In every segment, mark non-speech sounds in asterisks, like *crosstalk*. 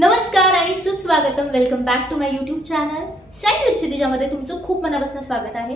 नमस्कार आणि सुस्वागतम. Welcome back to my YouTube channel Shine with ज्यामध्ये तुमचं खूप मनापासून स्वागत आहे.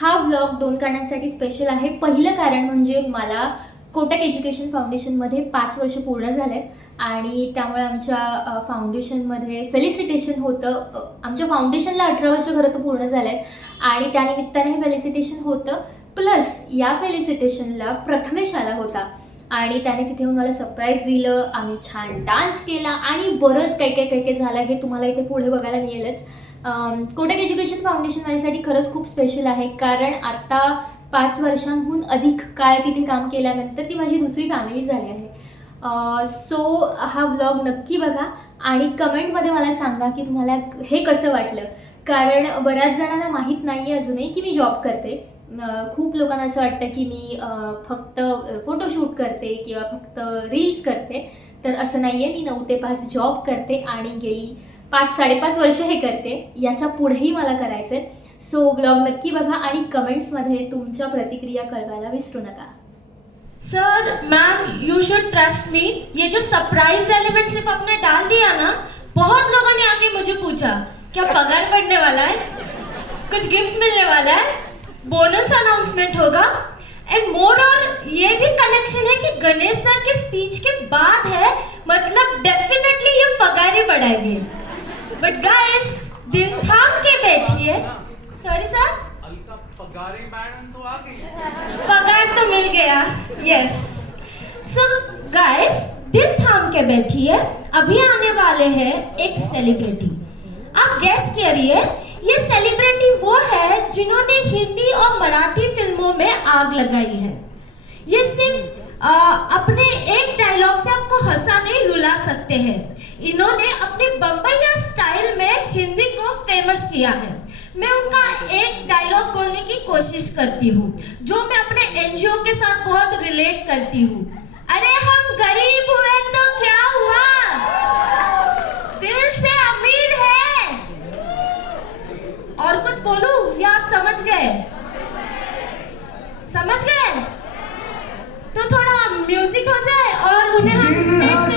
हा व्लॉग दोन कारणांसाठी स्पेशल आहे. पहिलं कारण म्हणजे मला कोटक एज्युकेशन फाउंडेशनमध्ये पाच वर्ष पूर्ण झाले आणि त्यामुळे आमच्या फाउंडेशनमध्ये फेलिसिटेशन होतं. आमच्या फाउंडेशनला अठरा वर्ष खरं तर पूर्ण झाले आहेत आणि त्यानिमित्ताने हे फेलिसिटेशन होतं. प्लस या फेलिसिटेशनला प्रथमेश आला होता. आणि त्याने तिथे येऊन मला सरप्राईज दिलं. आम्ही छान डान्स केला आणि बरंच काही काही काही काही झालं हे तुम्हाला इथे पुढे बघायला मिळेलच. कोटक एज्युकेशन फाउंडेशन माझ्यासाठी खरंच खूप स्पेशल आहे. कारण आता पाच वर्षांहून अधिक काळ तिथे काम केल्यानंतर ती माझी दुसरी फॅमिली झाली आहे. सो हा ब्लॉग नक्की बघा आणि कमेंटमध्ये मला सांगा की तुम्हाला हे कसं वाटलं? कारण बऱ्याच जणांना माहीत नाही आहे अजूनही की मी जॉब करते. खूप लोकांना असं वाटतं की मी फक्त फोटोशूट करते किंवा फक्त रील्स करते. तर असं नाही आहे मी नऊ ते पाच जॉब करते आणि गेली पाच साडेपाच वर्ष हे करते. याच्या पुढेही मला करायचं आहे सो ब्लॉग नक्की बघा आणि कमेंट्समध्ये तुमच्या प्रतिक्रिया कळवायला विसरू नका. Sir ma'am you should trust me ये जो सरप्राइज एलिमेंट सिर्फ आपने डाल दिया ना बहुत लोगों ने आके मुझे पूछा क्या पगार बढ़ने वाला है? कुछ गिफ्ट मिलने वाला है? बोनस अनाउंसमेंट होगा। एंड मोर और ये भी कनेक्शन है कि गणेश सर के स्पीच के बाद है मतलब डेफिनेटली ये पगार बढ़ाएँगे। बट गाइस दिल थाम के बैठिए सॉरी सर पगारे मैडम तो आ गई। पगार तो मिल गया। यस सो गाइस दिल थाम के बैठिए अभी आने वाले हैं एक सेलिब्रिटी आप गैस करिए ये सेलिब्रिटी वो है जिन्होंने हिंदी और मराठी फ़िल्मों में आग लगाई है। ये सिर्फ़ आ, अपने एक डायलॉग से आपको हंसा नहीं रुला सकते हैं। इन्होंने अपने बम्बैया स्टाइल में हिंदी को फ़ेमस किया है। मैं उनका एक डायलॉग बोलने की कोशिश करती हूँ जो मैं अपने एनजीओ के साथ बहुत रिलेट करती हूँ। समझ गए? समझ गए? तो थोड़ा म्यूजिक हो जाए और उन्हें हम स्टेज पे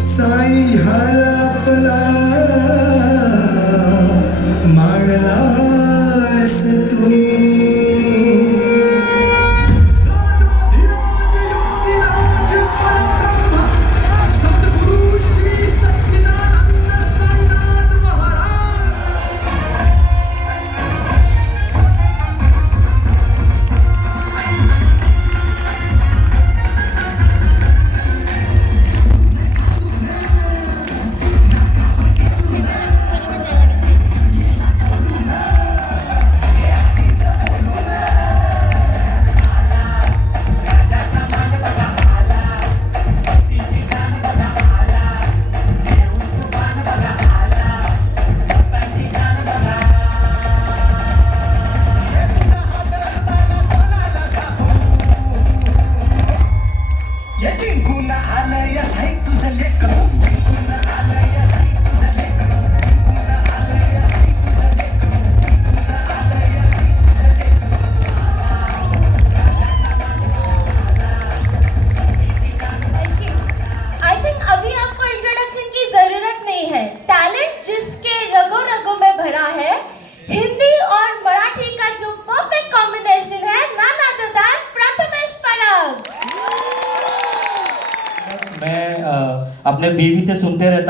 साई हलपला मांडलास तू। जिंकून आलं या साई तुझं लेख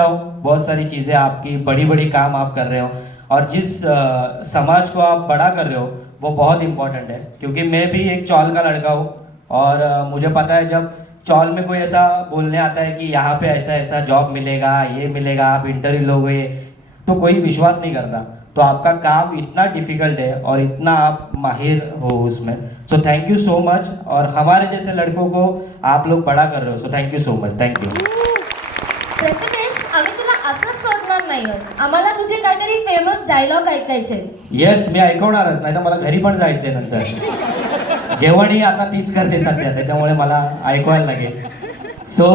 रहता हूँ बहुत सारी चीज़ें आपकी बड़ी बड़ी काम आप कर रहे हो और जिस अ, समाज को आप बड़ा कर रहे हो वो बहुत इम्पोर्टेंट है। क्योंकि मैं भी एक चौल का लड़का हूँ और अ, मुझे पता है जब चौल में कोई ऐसा बोलने आता है कि यहाँ पे ऐसा ऐसा जॉब मिलेगा ये मिलेगा आप इंटरव्यू लोगे तो कोई विश्वास नहीं करता। तो आपका काम इतना डिफ़िकल्ट है और इतना आप माहिर हो उसमें। So thank you so much और हमारे जैसे लड़कों को आप लोग बड़ा कर रहे हो। So thank you so much thank you असंच सोडणार नाही आम्हाला तुझे काहीतरी फेमस डायलॉग ऐकायचे येस मी ऐकवणारच नाही तर मला घरी पण जायचंय नंतर. जेवणही आता तीच करते सध्या त्याच्यामुळे मला ऐकवायला लागेल. सो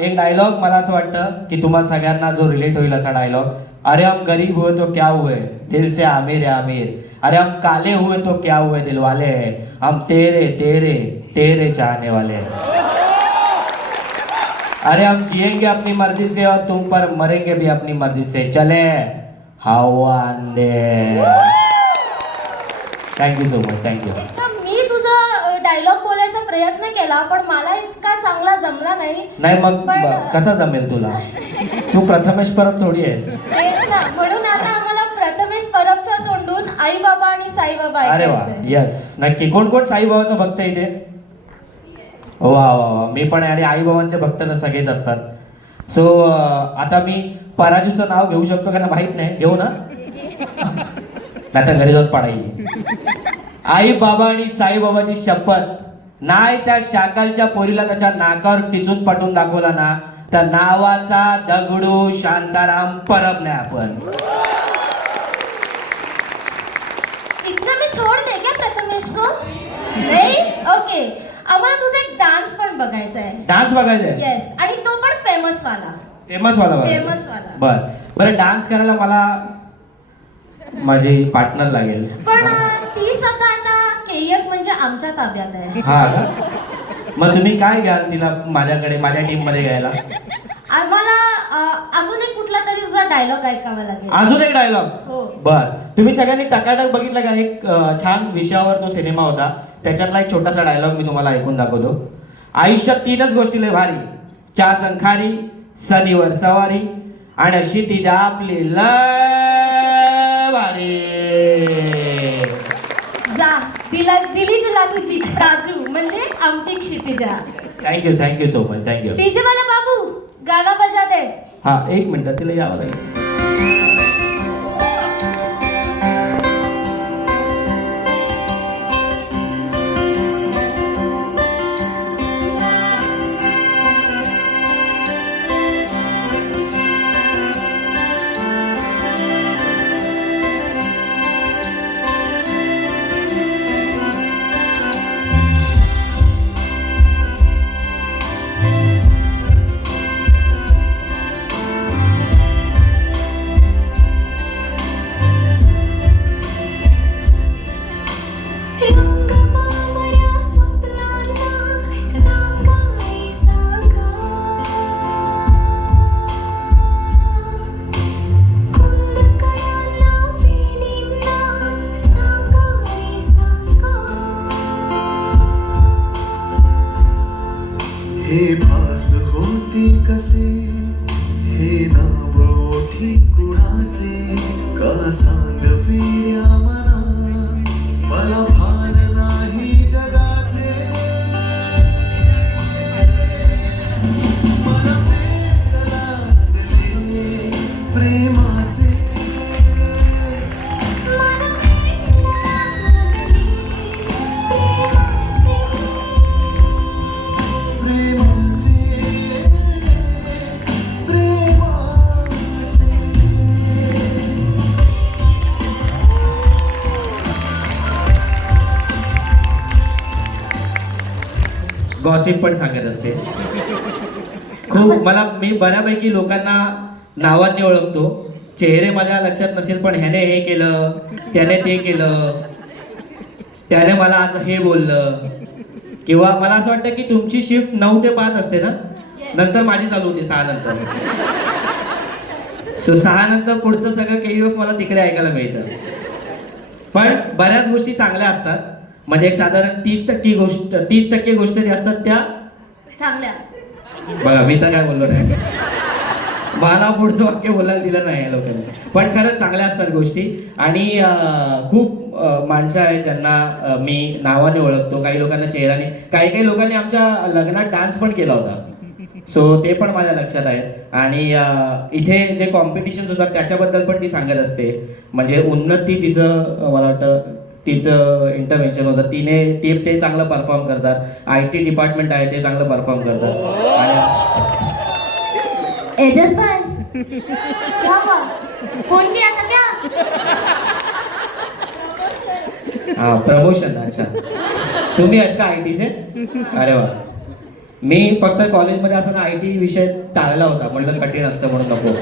एक डायलॉग मला असं वाटतं की तुम्हा सगळ्यांना जो रिलेट होईल असा डायलॉग अरे हम गरीब हुए तो क्या हुए? दिल से आमिर है आमिर. अरे हम काले हुए तो क्या हुए? दिल वाले हम तेरे तेरे तेरे चाहने वाले हैं. अरे हम जिएंगे अपनी मर्जी से और तुम पर मरेंगे भी अपनी मर्जी से। चले। हवा दे। Thank you so much thank you एकदा मी तुझा डायलॉग बोलायचा प्रयत्न केला पण मला इतका चांगला जमला नाही. नाही मग ब- कसा जमेल तुला? तू प्रथमेश परब थोडी आहेस. तेच ना म्हणून आता आम्हाला प्रथमेश परबच्या तोंडून आई बाबा आणि साईबाबा अरे वा ऐकायचंय. यस नक्की. कोण कोण साईबाबाचं भक्त आहे इथे? वा वा वा मी पण आहे आणि आईबाबांचे भक्त सगळेच असतात. सो आता मी पराजूचं नाव घेऊ शकतो का ना माहीत नाही. घेऊ ना? नाही तर घरी जाऊन पाडायची. आई बाबा आणि साईबाबाची शपथ. नाही त्या शाकालच्या पोरीला त्याच्या नाकावर टिचून पाठवून दाखवला ना तर नावाचा दगडू शांताराम परब नाही आपण. इतना मी छोड़ दे क्या प्रथमेश को? नहीं? ओके आम्हाला तुझा एक डान्स पण बघायचा आहे. डान्स बघायचंय येस आणि तो पण फेमस वाला. फेमस वाला बघायचा. Famous वाला. बर. बरं डान्स करायला मला माझी पार्टनर लागेल. पण ती सध्या आता केएफ म्हणजे आमच्या ताब्यात आहे. हा का? मग तुम्ही काय घ्याल तिला माझ्याकडे माझ्या टीममध्ये घ्यायला? आम्हाला अं, अजून एक कुठला तरी तुझा डायलॉग ऐकावा लागेल. अजून एक डायलॉग हो. बर. तुम्ही सगळ्यांनी टकाटक बघितलं का? एक अं, छान विषयावर तो सिनेमा होता. त्याच्यातला एक छोटासा डायलॉग मी तुम्हाला ऐकून दाखवतो. आयुष्यात तीनच गोष्टी लय भारी. चा संखारी सनीवर सवारी आणि अशी तिच्या आपली लय भारी. जा दिला दिली तुला तुझी राजू म्हणजे आमची Kshitija. Thank you thank you so much thank you DJ वाला बाबू गाणं बजा दे. हा एक मिनिट तिला यावं लागेल. हे होते कसे? हे नाव ओठी कुणाचे का सांगविण्या गॉसिप पण सांगत असते. खूप मला मी बऱ्यापैकी लोकांना नावांनी ओळखतो. चेहरे माझ्या लक्षात नसेल पण ह्याने हे केलं त्याने ते केलं त्याने मला आज हे बोललं. किंवा मला असं वाटतं की तुमची शिफ्ट नऊ ते पाच असते ना? नंतर माझी चालू होती सहा नंतर. सो सहा नंतर पुढचं सगळं के मला तिकडे ऐकायला मिळतं. पण बऱ्याच गोष्टी चांगल्या असतात. म्हणजे एक साधारण तीस टक्के गोष्ट तीस टक्के गोष्टी ज्या असतात त्या चांगल्या. बघा मी तर काय बोललो नाही. मला पुढचं वाक्य बोलायला दिलं नाही या लोकांनी. पण खरंच चांगल्या असतात गोष्टी. आणि खूप माणसं आहेत ज्यांना मी नावाने ओळखतो. काही लोकांना चेहऱ्याने काही काही लोकांनी आमच्या लग्नात डान्स पण केला होता. सो ते पण माझ्या लक्षात आहे आणि इथे जे कॉम्पिटिशन्स होतात त्याच्याबद्दल पण ती सांगत असते. म्हणजे उन्नती तिचं मला वाटतं तिचं इंटरव्हेन्शन होतं. तिने ते ते चांगलं परफॉर्म करतात. आय टी डिपार्टमेंट आहे ते चांगलं परफॉर्म करतात. एजस भाई. हुआ फोन किया था क्या हा प्रमोशन अच्छा. तुम्ही आहेत का आय टीचे अरे वा. मी फक्त कॉलेजमध्ये असताना आय टी विषय टाळला होता. म्हटलं कठीण असतं म्हणून नको.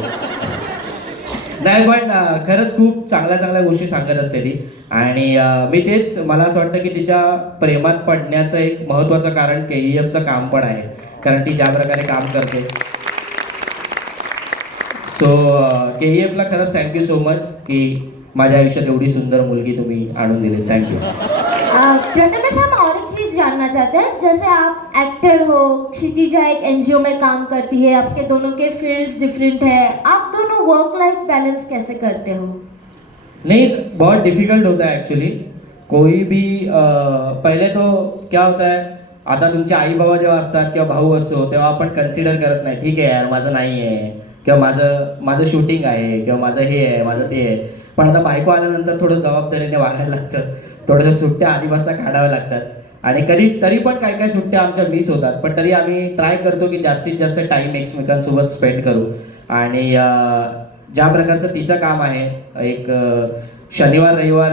नाही पण खरंच खूप चांगल्या चांगल्या गोष्टी सांगत असते ती. आणि मी तेच मला असं वाटतं की तिच्या प्रेमात पडण्याचं एक महत्त्वाचं कारण के ई एफचं काम पण आहे. कारण ती ज्या प्रकारे काम करते. सो के ई एफला खरंच थँक्यू सो मच की माझ्या आयुष्यात एवढी सुंदर मुलगी तुम्ही आणून दिली. थँक्यू चाहते हैं। जैसे आप एक्टर हो क्षितिजा एक एनजीओ में काम करती है आपके दोनों के फील्ड्स डिफरेंट है। आप दोनों वर्क लाइफ बैलेंस कैसे करते हो? नहीं बहुत डिफिकल्ट होता है एक्चुअली कोई भी आ, पहिले तो क्या होता है आता तुमचे आई बाबा जेव्हा असतात किंवा भाऊ असतो तेव्हा आपण कन्सिडर करत नाही ठीक आहे यार माझं नाही आहे किंवा माझं माझं शूटिंग आहे किंवा माझं हे आहे माझं ते आहे. पण आता बायको आल्यानंतर थोडं जबाबदारीने वागायला लागतं. थोड्याशा सुट्ट्या आधीपासून काढाव्या लागतात. आणि कधी तरी पण काय काय सुट्ट्या आमच्या मिस होतात. पण तरी आम्ही ट्राय करतो की जास्तीत जास्त टाईम एकमेकांसोबत स्पेंड करू. आणि ज्या प्रकारचं तिचं काम आहे एक शनिवार रविवार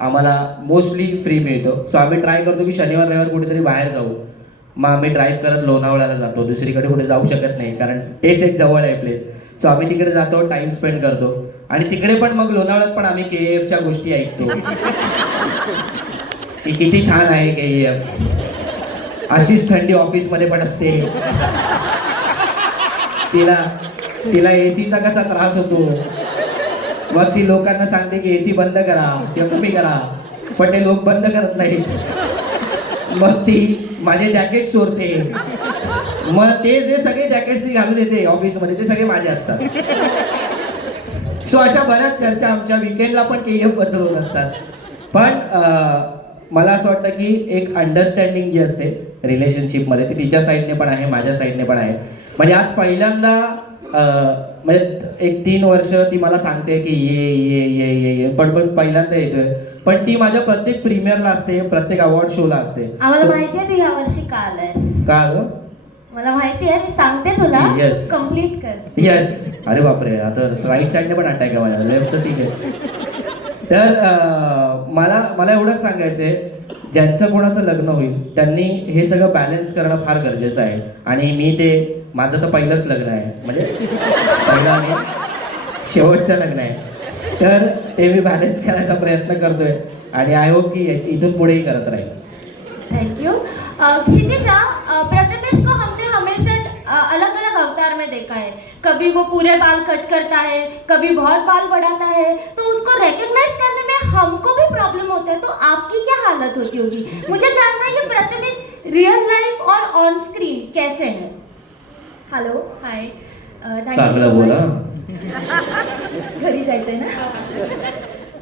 आम्हाला मोस्टली फ्री मिळतो. सो आम्ही ट्राय करतो की शनिवार रविवार कुठेतरी बाहेर जाऊ. मग आम्ही ड्राईव्ह करत लोणावळ्याला जातो. दुसरीकडे कुठे जाऊ शकत नाही कारण तेच एक जवळ आहे प्लेस सो आम्ही तिकडे जातो टाइम स्पेंड करतो. आणि तिकडे पण मग लोणावळ्यात पण आम्ही के एफच्या गोष्टी ऐकतो. *laughs* की किती छान आहे के एफ अशीच थंडी ऑफिसमध्ये पण असते. तिला तिला एसीचा कसा त्रास होतो. मग ती लोकांना सांगते की एसी बंद करा किंवा कमी करा. पण ते लोक बंद करत नाहीत. मग ती माझे जॅकेट चोरते. मग ते जे सगळे जॅकेट्स ती घालून येते ऑफिसमध्ये ते सगळे माझे असतात. सो अशा बऱ्याच चर्चा आमच्या विकेंडला पण के एफबद्दल होत असतात. पण मला असं वाटतं की एक अंडरस्टँडिंग जी असते रिलेशनशिपमध्ये ती तिच्या साईडने पण आहे माझ्या साईडने पण आहे. म्हणजे आज पहिल्यांदा म्हणजे एक तीन वर्ष ती मला सांगते की ये ये ये ये ये. पण पण पहिल्यांदा येतोय. पण ती माझ्या प्रत्येक प्रीमियरला असते प्रत्येक अवॉर्ड शोला असते. आम्हाला So- माहिती आहे तू या वर्षी का आलायस? का गं? मला माहिती आहे मी सांगते तुला. Yes. कंप्लीट कर. येस अरे बापरे आता राईट साईडने पण अटॅक आहे माझ्या लेफ्ट ठीक आहे. तर मला मला एवढंच सांगायचं आहे ज्यांचं कोणाचं लग्न होईल त्यांनी हे सगळं बॅलन्स करणं फार गरजेचं आहे. आणि मी ते माझं तर पहिलंच लग्न आहे. म्हणजे पहिलं आणि शेवटचं लग्न आहे. तर ते मी बॅलन्स करायचा प्रयत्न करतोय. आणि आय होप की इथून पुढेही करत राहील. थँक्यू क्षितिजा प्रथमेश अवतार में देखा है। कभी वो पूरे बाल कट करता है कभी बहुत बाल बढ़ाता है। तो उसको रिकग्नाइज करने में हमको भी प्रॉब्लम होता है तो आपकी क्या हालत होती होगी? मुझे जानना है प्रथमेश रियल लाइफ और ऑन स्क्रीन कैसे है। Hello hi thank you so बोला। मच घरी जायचं आहे ना?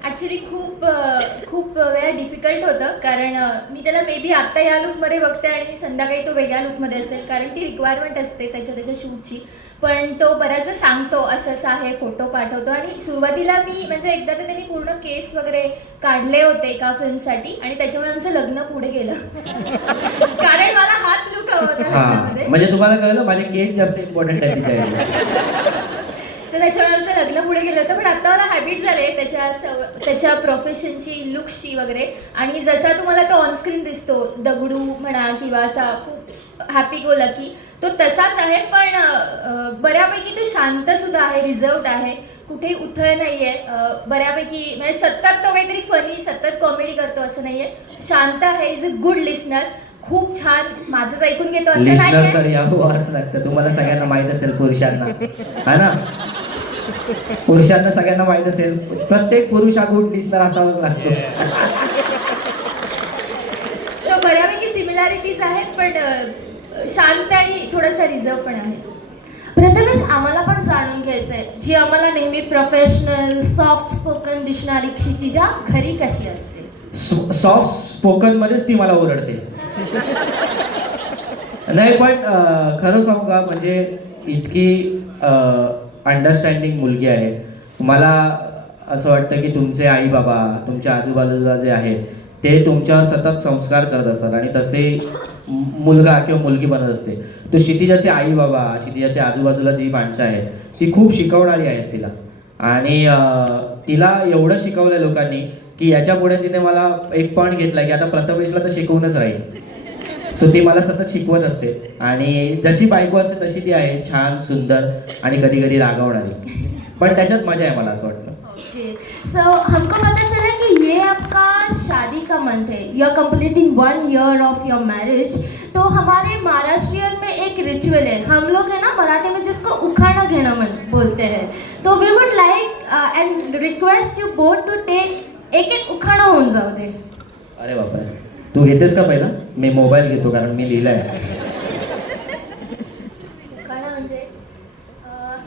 ॲक्च्युली खूप खूप वेळा डिफिकल्ट होतं. कारण मी त्याला मे बी आत्ता या लुकमध्ये बघते आणि संध्याकाळी तो वेगळ्या लुकमध्ये असेल. कारण ती रिक्वायरमेंट असते त्याच्या त्याच्या शूटची पण तो बऱ्याचदा सांगतो असं असं आहे फोटो पाठवतो. आणि सुरुवातीला मी म्हणजे एकदा तर त्यांनी पूर्ण केस वगैरे काढले होते एका फिल्मसाठी आणि त्याच्यामुळे आमचं लग्न पुढे गेलं. *laughs* कारण मला हाच लुक हवा होता म्हणजे तुम्हाला कळलं माझे केक जास्त इम्पॉर्टंट आहे तिच्या सो त्याच्यामुळे आमचं लग्न पुढे गेलं होतं पण आता मला हॅबिट झाले त्याच्या सव त्याच्या प्रोफेशनची लुक्सची वगैरे. आणि जसा तुम्हाला तो ऑनस्क्रीन दिसतो दगडू म्हणा किंवा असा खूप हॅपी गो लकी तो तसाच आहे पण बऱ्यापैकी तो शांत सुद्धा आहे रिझर्वड आहे. कुठेही उथळ नाहीये. अं, बऱ्यापैकी म्हणजे सतत तो काहीतरी फनी सतत कॉमेडी करतो असं नाहीये. शांत आहे इज अ गुड लिस्नर खूप छान माझंच ऐकून घेतो असं लिस्नर तर लागतं. तुम्हाला सगळ्यांना माहीत असेल पुरुषांना. हा ना? पुरुषांना सगळ्यांना माहीत असेल. प्रत्येक पुरुष हा गुड लिस्नर असावाच लागतो. सो बऱ्यापैकी सिमिलॅरिटीज आहेत पण शांत आणि थोडासा रिझर्व पण आहे प्रथमेश आम्हाला पण जाणून घ्यायचंय जी आम्हाला नेहमी प्रोफेशनल सॉफ्ट स्पोकन दिसणारी क्षितिजा घरी कशी असते? सॉफ्ट स्पोकन मध्येच ती मला ओरडते. नाही पण खरं सांगू का? म्हणजे इतकी अंडरस्टँडिंग मुलगी आहे. मला असं वाटतं की तुमचे आई बाबा तुमच्या आजूबाजूला जे आहेत ते तुमच्यावर सतत संस्कार करत असतात आणि तसे मुलगा किंवा मुलगी बनत असते. तो क्षितिजाचे आई बाबा क्षितिजाच्या आजूबाजूला जी माणसं आहेत ती खूप शिकवणारी आहेत तिला. आणि तिला एवढं शिकवलं लोकांनी की याच्यापुढे तिने मला एक पॉईंट घेतला की आता प्रथमेशला तर शिकवूनच राहील. सो ती मला सतत शिकवत असते. आणि जशी बायको असते तशी ती आहे. छान सुंदर आणि कधी कधी रागवणारी. पण त्याच्यात मजा आहे मला असं वाटतं. ओके. सो हमको पता चला कि ये आपका शादी का मंथ है. You are completing one year of your marriage तो हमारे महाराष्ट्रियन में एक रिचुअल है. हम लोग है ना मराठी में जिसको उखाड़ा घेना मन बोलते हैं. तो we would like and request you both to take एक एक उखाणा होऊन जाऊ दे. अरे बापरे. तू घेतेस का पहिला? मी मोबाईल घेतो कारण मी लिहिलंय. म्हणजे अं,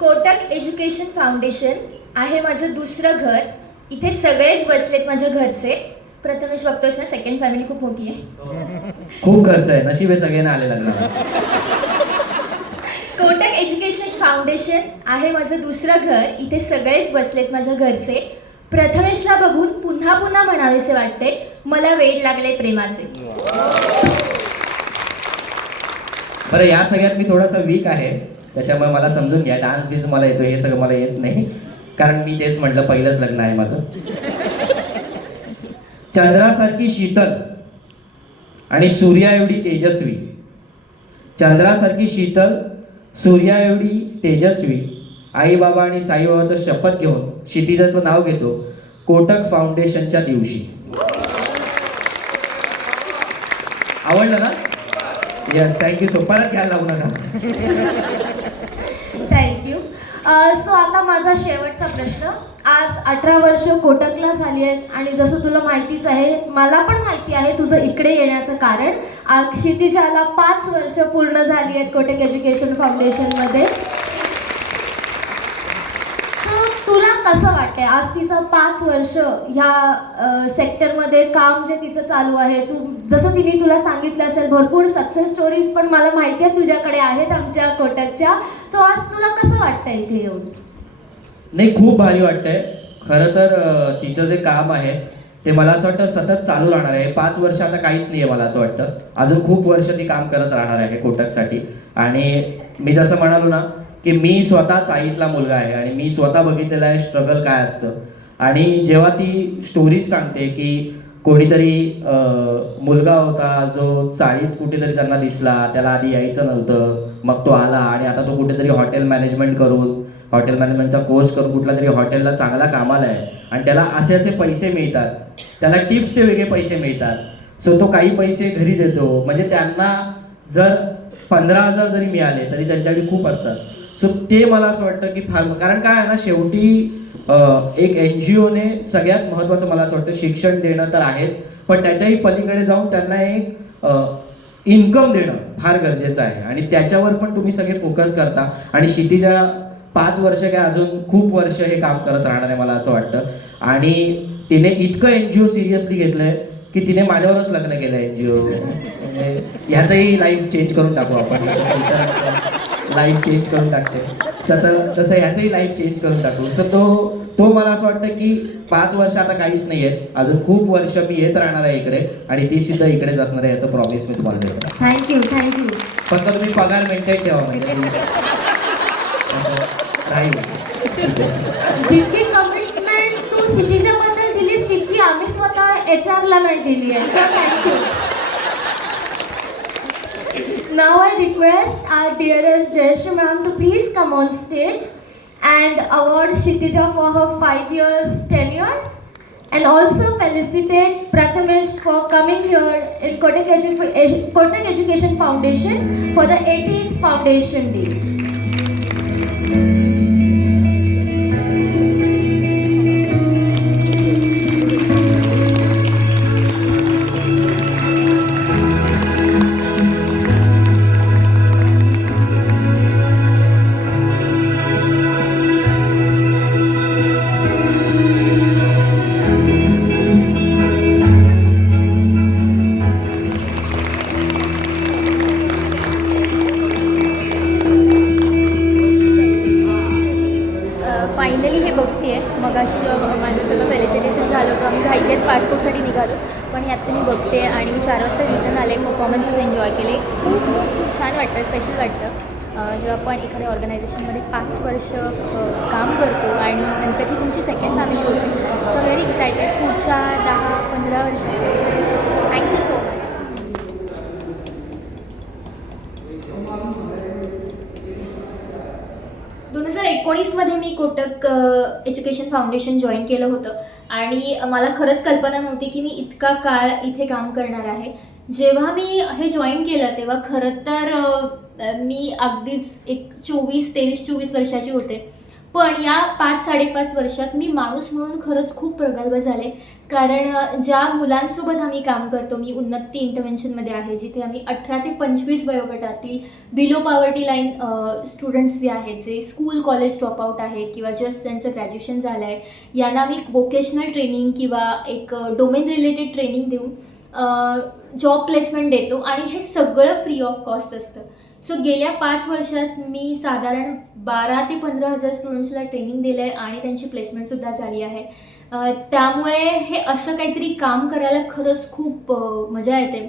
कोटक एज्युकेशन फाउंडेशन आहे माझं दुसरं घर. इथे सगळेच बसलेत माझ्या घरचे. प्रथमेश बघतोयस ना सेकंड फॅमिली खूप मोठी आहे. खूप खर्च आहे नशीब आहे सगळ्यांना आले लग्नाला कोटक एज्युकेशन फाउंडेशन आहे माझं दुसरं घर. इथे सगळेच बसलेत माझ्या घरचे. प्रथमेशला बघून पुन्हा पुन्हा म्हणावेसे वाटते. मला वेळ लागले प्रेमाचे. बरं या सगळ्यात मी थोडासा वीक आहे. त्याच्यामुळे मला समजून घ्या. डान्स बीन्स मला येतो हे सगळं मला येत नाही. कारण मी तेच म्हटलं पहिलंच लग्न आहे माझं. चंद्रासारखी शीतल आणि सूर्या एवढी तेजस्वी. चंद्रासारखी शीतल सूर्या एवढी तेजस्वी. आई बाबा आणि साईबाबाचं शपथ घेऊन क्षितिजाचं नाव घेतो. कोटक फाउंडेशनच्या दिवशी. आवडलं ना? येस थँक्यू सो परत घ्यायला लावू नका. थँक्यू सो uh, आता माझा शेवटचा प्रश्न. आज अठरा वर्ष कोटकला झाली आहेत आणि जसं तुला माहितीच आहे मला पण माहिती आहे तुझं इकडे येण्याचं कारण. आज क्षितिजाला पाच वर्ष पूर्ण झाली आहेत कोटक एज्युकेशन फाउंडेशनमध्ये सो तुला कसं वाटतंय? आज तिचं पाच वर्ष ह्या सेक्टरमध्ये काम जे तिचं चालू आहे तू जसं तिने तुला सांगितलं असेल भरपूर सक्सेस स्टोरीज पण मला माहिती आहे तुझ्याकडे आहेत आमच्या कोटकच्या. सो आज तुला कसं वाटतंय इथे येऊन? नाही खूप भारी वाटतंय. खरं तर तिचं जे काम आहे ते मला असं वाटतं सतत चालू राहणार आहे. पाच वर्ष आता काहीच नाही आहे मला असं वाटतं. अजून खूप वर्ष ती काम करत राहणार आहे कोटकसाठी. आणि मी जसं म्हणालो ना की मी स्वतः चाळीतला मुलगा आहे आणि मी स्वतः बघितलेलं आहे स्ट्रगल काय असतं. आणि जेव्हा ती स्टोरीज सांगते की कोणीतरी मुलगा होता जो चाळीत कुठेतरी त्यांना दिसला त्याला आधी यायचं नव्हतं मग तो आला आणि आता तो कुठेतरी हॉटेल मॅनेजमेंट करून हॉटेल मॅनेजमेंटचा कोर्स करून कुठला तरी हॉटेलला चांगला कामाला आहे आणि त्याला असे असे पैसे मिळतात. त्याला टिप्सचे वेगळे पैसे मिळतात. सो तो काही पैसे घरी देतो. म्हणजे त्यांना जर पंधरा हजार जरी मिळाले तरी त्यांच्याकडे खूप असतात. सो ते मला असं वाटतं की फार कारण काय आहे ना शेवटी एक एन जी ओने सगळ्यात महत्त्वाचं मला असं वाटतं शिक्षण देणं तर आहेच पण त्याच्याही पलीकडे जाऊन त्यांना एक इन्कम देणं फार गरजेचं आहे. आणि त्याच्यावर पण तुम्ही सगळे फोकस करता. आणि क्षितिजा पाच वर्ष काय अजून खूप वर्ष हे काम करत राहणार आहे मला असं वाटतं. आणि तिने इतकं एन जी ओ सिरियसली घेतलं आहे की तिने माझ्यावरच लग्न केलं एन जी ओ ह्याचंही लाईफ चेंज करून टाकू आपण. लाईफ चेंज करून टाकते. सतत तसं ह्याचंही लाईफ चेंज करून टाकू. सो तो तो मला असं वाटतं की पाच वर्ष आता काहीच नाही आहेत अजून खूप वर्ष मी येत राहणार आहे इकडे आणि ती सुद्धा इकडेच असणार आहे याचं प्रॉमिस मी तुम्हाला देतो. थँक्यू थँक्यू फक्त तुम्ही पगार मेंटेन ठेवा म्हणजे. *laughs* असं राहील. ठीक आहे. जितकी कमिटमेंट तू क्षितिजाबद्दल दिलीस तितकी आम्ही स्वतः एच आरला नाही दिली आहे. Thank you Now I request our dearest Jayashree ma'am to please come on stage and award Kshitija for her five years tenure and also felicitate Prathamesh for coming here in Kotak, Edu- Education Foundation for the 18th Foundation Day. एकोणीसमध्ये मी Kotak education foundation join केलं होतं. आणि मला खरंच कल्पना नव्हती की मी इतका काळ इथे काम करणार आहे. जेव्हा मी हे जॉईन केलं तेव्हा खरं तर मी अगदीच एक चोवीस तेवीस चोवीस वर्षाची होते. पण या पाच साडेपाच वर्षात मी माणूस म्हणून खरंच खूप प्रगल्भ झाले. कारण ज्या मुलांसोबत आम्ही काम करतो मी उन्नती इंटरव्हेन्शनमध्ये आहे जिथे आम्ही अठरा ते पंचवीस वयोगटातील बिलो पॉवर्टी लाईन स्टुडंट्स जे आहेत जे स्कूल कॉलेज ड्रॉपआउट आहेत किंवा जस्ट त्यांचं ग्रॅज्युएशन झालं आहे यांना आम्ही वोकेशनल ट्रेनिंग किंवा एक डोमेन रिलेटेड ट्रेनिंग देऊन जॉब प्लेसमेंट देतो आणि हे सगळं फ्री ऑफ कॉस्ट असतं. सो गेल्या पाच वर्षात मी साधारण बारा ते पंधरा हजार स्टुडंट्सला ट्रेनिंग दिलं आहे आणि त्यांची प्लेसमेंटसुद्धा झाली आहे. त्यामुळे हे असं काहीतरी काम करायला खरंच खूप मजा येते.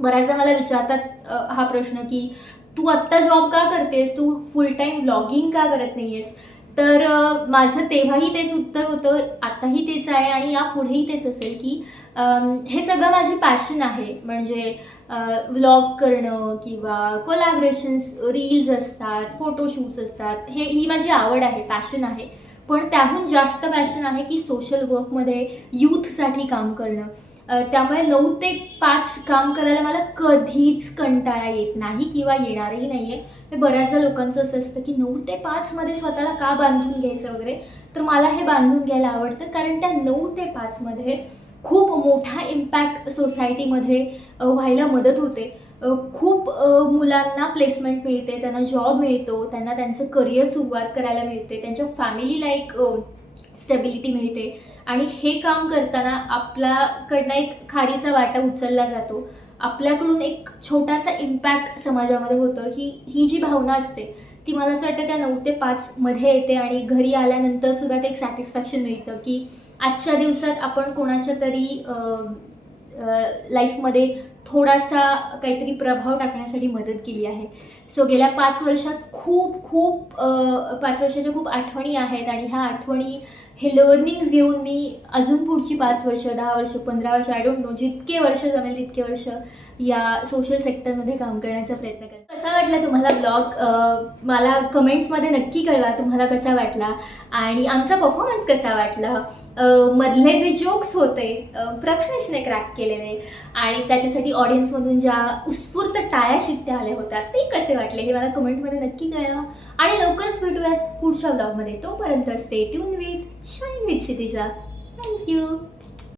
बऱ्याचदा मला विचारतात हा प्रश्न की तू आत्ता जॉब का करतेस? तू फुल टाईम व्लॉगिंग का करत नाही आहेस तर माझं तेव्हाही तेच उत्तर होतं आत्ताही तेच आहे आणि यापुढेही तेच असेल की हे सगळं माझी पॅशन आहे. म्हणजे व्लॉग करणं किंवा कोलॅबरेशन्स रील्स असतात फोटोशूट्स असतात हे ही माझी आवड आहे पॅशन आहे. पण त्याहून जास्त पॅशन आहे की सोशल वर्कमध्ये यूथसाठी काम करणं. त्यामुळे नऊ ते पाच काम करायला मला कधीच कंटाळा येत नाही किंवा येणारही नाही आहे हे बऱ्याचशा लोकांचं असं असतं की नऊ ते पाचमध्ये स्वतःला का बांधून घ्यायचं वगैरे? तर मला हे बांधून घ्यायला आवडतं कारण त्या नऊ ते पाचमध्ये खूप मोठा इम्पॅक्ट सोसायटीमध्ये व्हायला मदत होते. खूप मुलांना प्लेसमेंट मिळते त्यांना जॉब मिळतो त्यांना त्यांचं करिअर सुरुवात करायला मिळते त्यांच्या फॅमिलीला एक स्टेबिलिटी मिळते. आणि हे काम करताना आपल्याकडनं एक खारीचा वाटा उचलला जातो. आपल्याकडून एक छोटासा इम्पॅक्ट समाजामध्ये होतं. ही ही जी भावना असते ती मला असं वाटतं त्या नऊ ते पाचमध्ये येते आणि घरी आल्यानंतर सुद्धा ते एक सॅटिस्फॅक्शन मिळतं की आजच्या दिवसात आपण कोणाच्या तरी लाईफमध्ये थोडासा काहीतरी प्रभाव टाकण्यासाठी मदत केली आहे. सो गेल्या पाच वर्षात खूप खूप पाच वर्षाच्या खूप आठवणी आहेत आणि ह्या आठवणी हे लर्निंग्स घेऊन मी अजून पुढची पाच वर्ष दहा वर्ष पंधरा वर्ष आय डोंट नो जितके वर्ष जमेल तितके वर्ष या सोशल सेक्टरमध्ये काम करण्याचा प्रयत्न करा कसा वाटला तुम्हाला ब्लॉग मला कमेंट्समध्ये नक्की कळवा तुम्हाला कसा वाटला? आणि आमचा परफॉर्मन्स कसा वाटला? मधले जे जोक्स होते प्रथमेशने क्रॅक केलेले आणि त्याच्यासाठी ऑडियन्समधून ज्या उत्स्फूर्त टाळ्या शिकत्या आल्या होत्या ते कसे वाटले हे मला कमेंटमध्ये नक्की कळवा. आणि लवकरच भेटूयात पुढच्या ब्लॉगमध्ये तोपर्यंत stay tune with Shine with Kshitija. Thank you